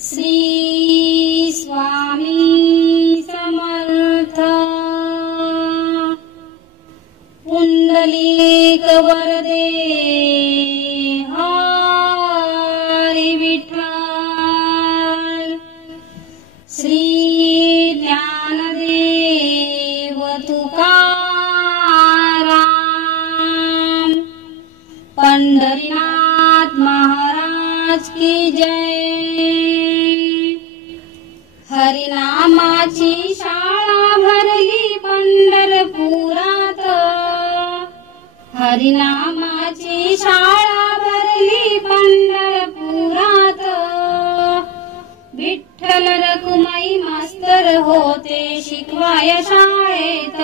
श्री स्वामी समर्थ। पुंडलिक वरदे हरी विठ्ठल। श्री ज्ञानदेव तुकाराम। पंढरीनाथ महाराज की जय। हरिनामाची शाळा भरली पंढरपुरात। हरिनामाची शाळा भरली पंढरपुरात। विठ्ठल रखुमाई मास्तर होते शिकवाय शाळेत।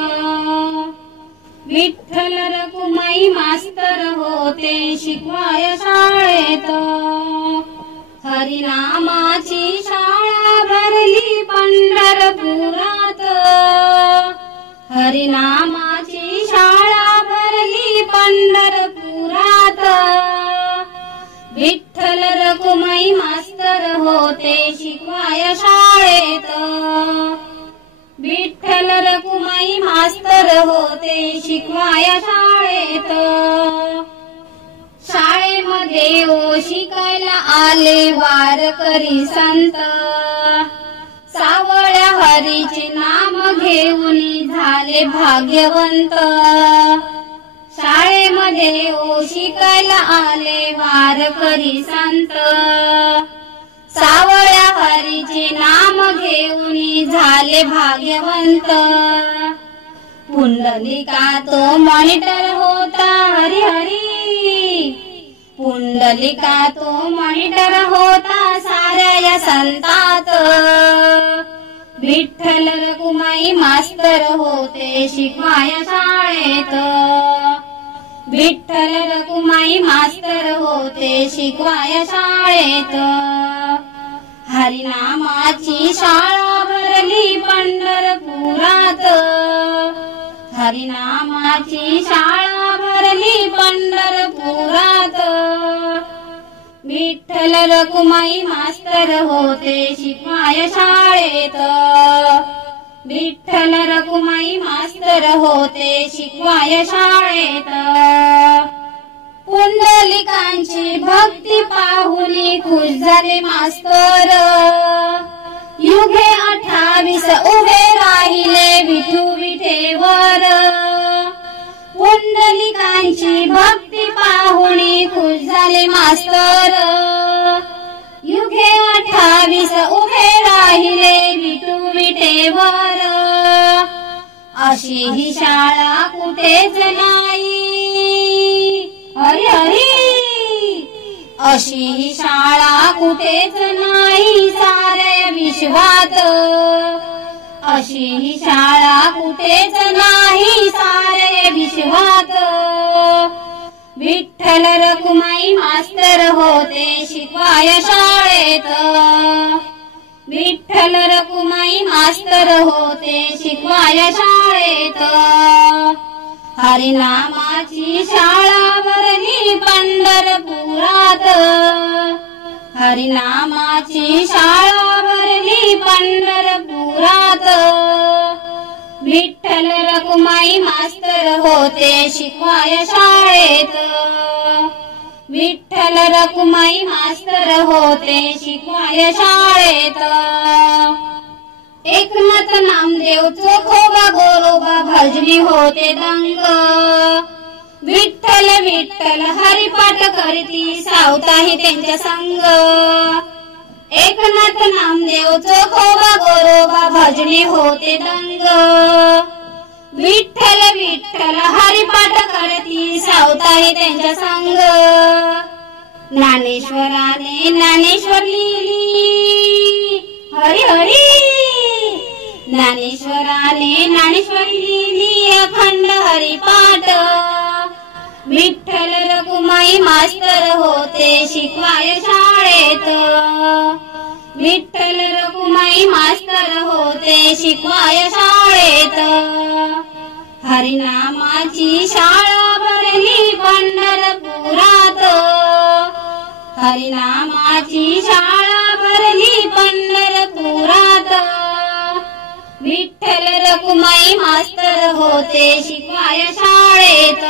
विठ्ठल रखुमाई मास्तर होते शिकवाय शाळेत। हरिनामाची शाळा भरली पंढरपुरात। हरिनामाची शाळा भरली पंढरपुरात। विठ्ठल रखुमाई मास्तर होते शिकवाय शाळेत। विठ्ठल रखुमाई मास्तर होते शिकवाय शाळेत। शाळेमध्ये शिकायला आले वारकरी संत। सावळ्या हरीचे नाम घेऊन झाले भाग्यवंत। शाळेमध्ये शिकायला आले वारकरी संत। सावळ्या हरीचे नाम घेऊन झाले भाग्यवंत। पुंडलिका तो मॉनिटर होता हरी हरी। पुंडलिका तो मॉनिटर होता साऱ्या या संतात। विठ्ठल रखुमाई मास्तर होते शिकवाय शाळेत। विठ्ठल रखुमाई मास्तर होते शिकवाय शाळेत। हरिनामाची शाळा भरली पंढरपुरात। हरिनामाची शाळा भरली पंढरपुरात। विठ्ठल रखुमाई मास्तर होते शिकवाय शाळेत। विठ्ठल रखुमाई मास्तर होते शिकवाय शाळेत। पुंडलिकांची भक्ती पाहून खुश झाले मास्तर। युगे 28 उभे राहिले विठू विठेवर। पुंडलिकांची भक्ती पाहून खुश झाले मास्तर। युगे 28 उभे राहिले विठू विठेवर। अशी ही शाळा कुठेच नाही हरी हरी। अशी ही शाळा कुठेच नाही साऱ्या विश्वात। अशी ही शाळा कुठेच नाही साऱ्या विश्वात। विठ्ठल रखुमाई मास्तर होते शिकवाय शाळेत। विठ्ठल रखुमाई मास्तर होते शिकवाय शाळेत। हरिनामाची शाळा भरली पंढरपुरात। हरिनामाची शाळा भरली पंढरपुरात। विठ्ठल रखुमाई मास्तर होते शिकवाय शाळेत। विठ्ठल रखुमाई मास्तर होते शिकवाय शाळेत। एकनाथ नामदेव चोखोबा गोरोबा भजनी होते दंग। विठ्ठल विठ्ठल हरिपाठ करीती सावताही त्यांच्या संग। एकनाथ नामदेव चोखोबा गोरोबा भजनी होते दंग। विठ्ठल विठ्ठल हरिपाठ करती सावताही त्यांच्या संग। ज्ञानेश्वराने ज्ञानेश्वर लिहिली हरी हरी। ज्ञानेश्वराने ज्ञानेश्वर लिहिली अखंड हरिपाठ। विठ्ठल रखुमाई मास्तर होते शिकवाय शाळेत। विठ्ठल रखुमाई मास्तर होते शिकवाय शाळेत। हरिनामाची शाळा भरली पंढरपुरात। हरिनामाची शाळा भरली रखुमाई मास्तर होते शिकवाय शाळेत.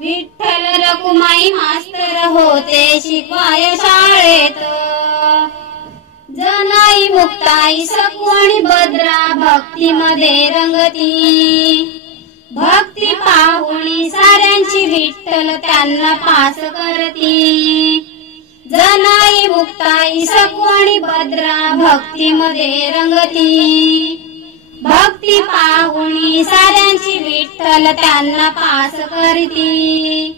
विठ्ठल रखुमाई मास्तर होते शिकवाय शाळेत. जनाई मुक्ताई सकू आणि भद्रा भक्तीमध्ये रंगती. भक्ती पाहुणी साऱ्यांची विठ्ठल त्यांना पास करती. जनाई मुक्ताई सकू आणि भद्रा भक्तीमध्ये रंगती. भक्ती पाहुणी साऱ्यांची विठ्ठल त्यांना पास करती.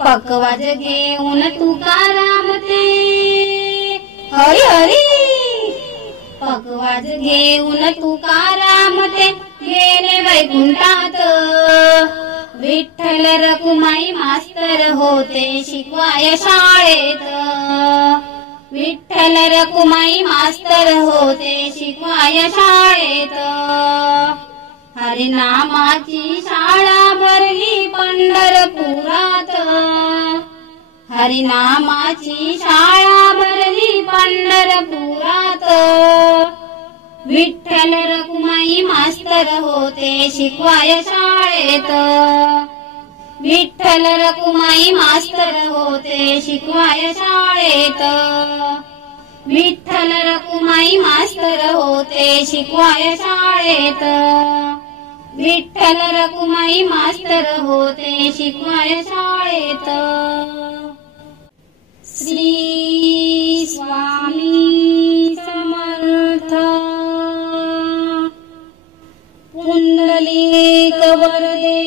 पकवाज घेऊन तुकाराम ते हरी हरी. पकवाज घेऊन तुकाराम ते गेले वैकुंठात. विठ्ठल रखुमाई मास्तर होते शिकवाय शाळेत. विठ्ठल रखुमाई मास्तर होते शिकवाय शाळेत. हरिनामाची शाळा भरली पंढरपुरात. हरिनामाची शाळा भरली पंढरपुरात. विठ्ठल रखुमाई मास्तर होते शिकवाय शाळेत. विठ्ठल रखुमाई मास्तर होते शिकवाय शाळेत. विठ्ठल रखुमाई मास्तर होते शिकवाय शाळेत. विठ्ठल रखुमाई मास्तर होते शिकवाय शाळेत. श्री स्वामी समर्थ. पुंडलिक वरदे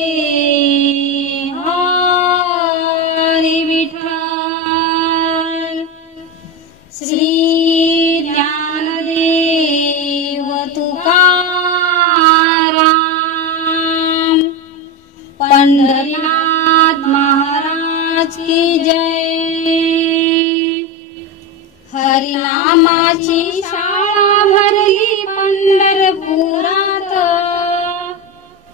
हरी विठ्ठल. श्री ज्ञानदेव तुकाराम. पंढरीनाथ महाराज की जय. हरिनामाची शाळा भरली पंढरपुरात.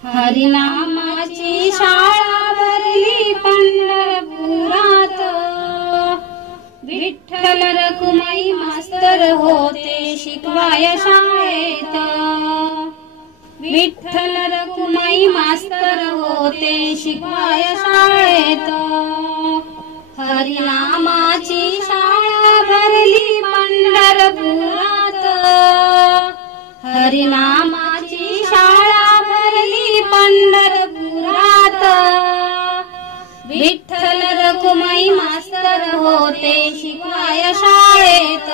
हरिनामाची शाळा भरली पंढरपुरात. विठ्ठल रखुमाई मास्तर होते शिकवाय शाळेत. विठ्ठल रखुमाई मास्तर होते शिकवाय शाळेत. हरिनामाची शाळा भरली पंढरपुरात. हरिनामाची शाळा भरली पंढरपुरात. विठ्ठल रखुमाई मास्तर होते शिकवाय शाळेत.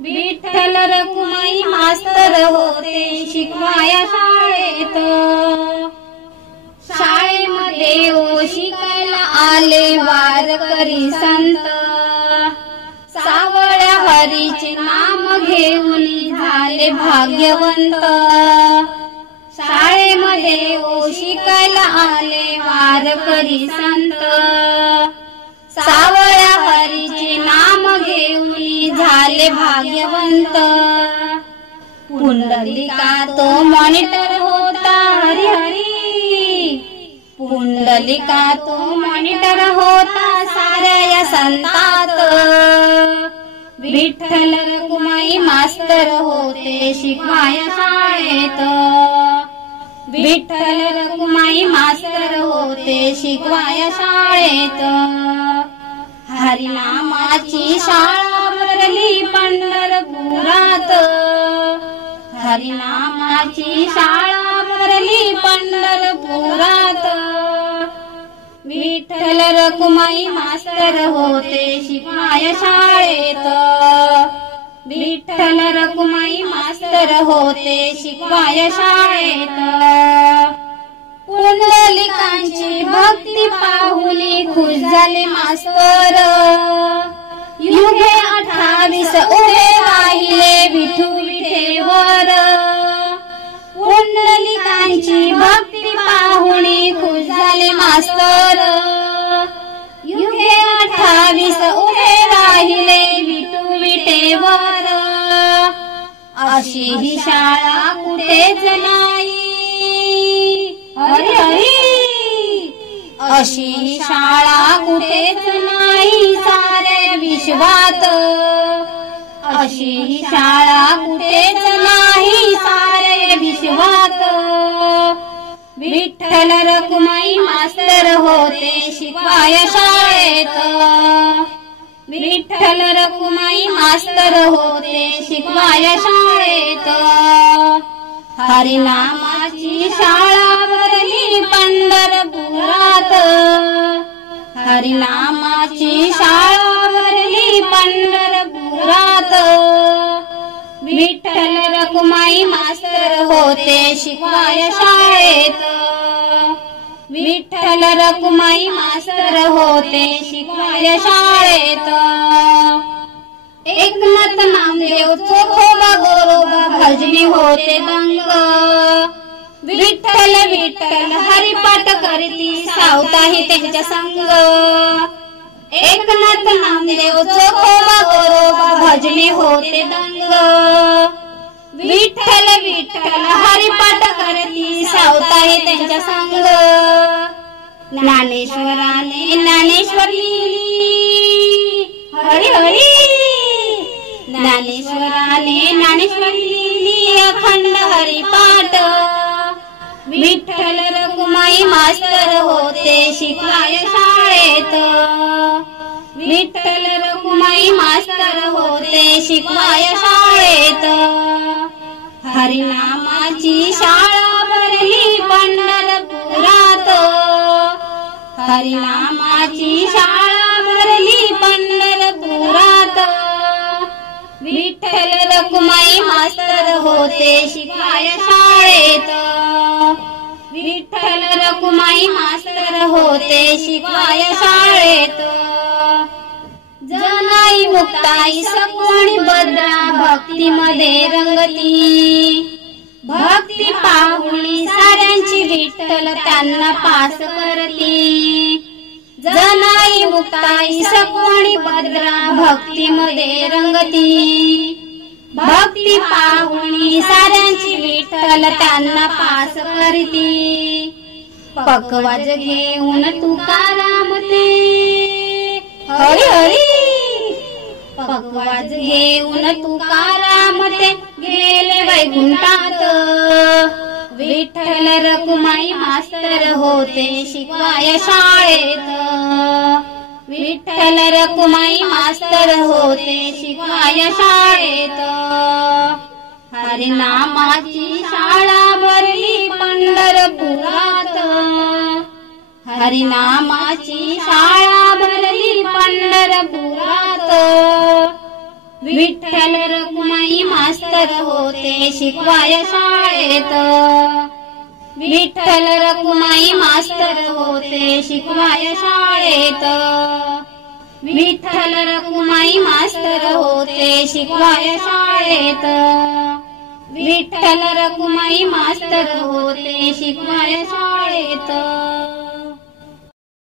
विठ्ठल रखुमाई मास्तर होते शिकवाय शाळेत. शाळेमध्ये शिकायला आले वारकरी संत. सावळ्या हरीचे नाम घेऊन झाले भाग्यवंत. शाळेमध्ये शिकायला आले वारकरी संत. सावळ्या हरीचे नाम घेऊन झाले भाग्यवंत. पुंडलिका तो मॉनिटर होता हरी हरी. पुंडलिका तो मॉनिटर होता साऱ्या या संतात. विठ्ठल रखुमाई मास्तर होते शिकवाय शाळेत. विठ्ठल रखुमाई मास्तर होते शिकवाय शाळेत. हरिनामाची शाळा भरली पंढरपुरात. हरिनामाची शाळा भरली पंढरपुरात. विठ्ठल रखुमाई मास्तर होते शिकवाय शाळेत. विठ्ठल रखुमाई मास्तर होते शिकवाय शाळेत. पुंडलिकांची भक्ती पाहुनी खुश झाले मास्तर. युगे 28 उभे राहिले विठू विठेवर. पुंडलिकांची भक्ती पाहुनी खुश झाले मास्तर. युगे 28 उभे राहिले विठू विठेवर. अशी ही शाळा कुठेच नाही हरी हरी. अशी शाळा कुठेच नाही साऱ्या विश्वात. अशी शाळा कुठेच नाही साऱ्या विश्वात. विठ्ठल रखुमाई मास्तर होते शिकवाय शाळेत. विठ्ठल रखुमाई मास्तर होते शिकवाय शाळेत. हरिनामाची शाळा भरली पंढरपुरात. हरिनामाची शाळा भरली पंढरपुरात. विठ्ठल रखुमाई मास्तर होते शिकवाय शाळेत. विठ्ठल रखुमाई मास्तर होते शिकवाय शाळेत. एकनाथ नामदेव चोखोबा गोरोबा भजनी होते दंग. विठ्ठल विठ्ठल हरिपाठ करती सावताही त्यांच्या संग. एकनाथ नामदेव चोखोबा गोरोबा भजनी होते दंग. विठ्ठल विठ्ठल हरिपाठ करती सावताही त्यांच्या संग. ज्ञानेश्वराने ज्ञानेश्वर लिहिली हरी हरी. ज्ञानेश्वराने ज्ञानेश्वर लिहिली अखंड हरिपाठ. विठ्ठल रखुमाई मास्तर होते शिकवाय शाळेत. विठ्ठल रखुमाई मास्तर होते शिकवाय शाळेत. हरिनामाची शाळा भरली पंढरपुरात. हरिनामाची शाळा भरली पंढरपुरात. विठ्ठल रखुमाई मास्तर होते शिकवाय शाळेत. विठ्ठल रखुमाई मास्तर होते शिकवाय शाळेत. जनाई मुक्ताई सगुणी भद्रा भक्तीमध्ये रंगती. भक्ती पाहुणी साऱ्यांची विठ्ठल त्यांना पास करती. जनाई मुक्ताई सगुणी भद्रा भक्तीमध्ये रंगती. भक्ती पाहुणी साऱ्यांची विठ्ठल त्यांना पास करती. पकवाज घेऊन तुकाराम ते हरी हरी. पकवाज घेऊन तुकाराम ते गेले वैकुंठात. विठ्ठल रखुमाई मास्तर होते शिकवाय शाळेत. विठ्ठल रखुमाई मास्तर होते शिकवाय शाळेत. हरिनामाची शाळा भरली पंढरपुरात. हरिनामाची शाळा भरली पंढरपुरात. विठ्ठल रखुमाई मास्तर होते शिकवाय शाळेत. विठ्ठल रखुमाई मास्तर होते शिकवाय शाळेत. विठ्ठल रखुमाई मास्तर होते शिकवाय शाळेत. विठ्ठल रखुमाई मास्तर होते शिकवाय शाळेत.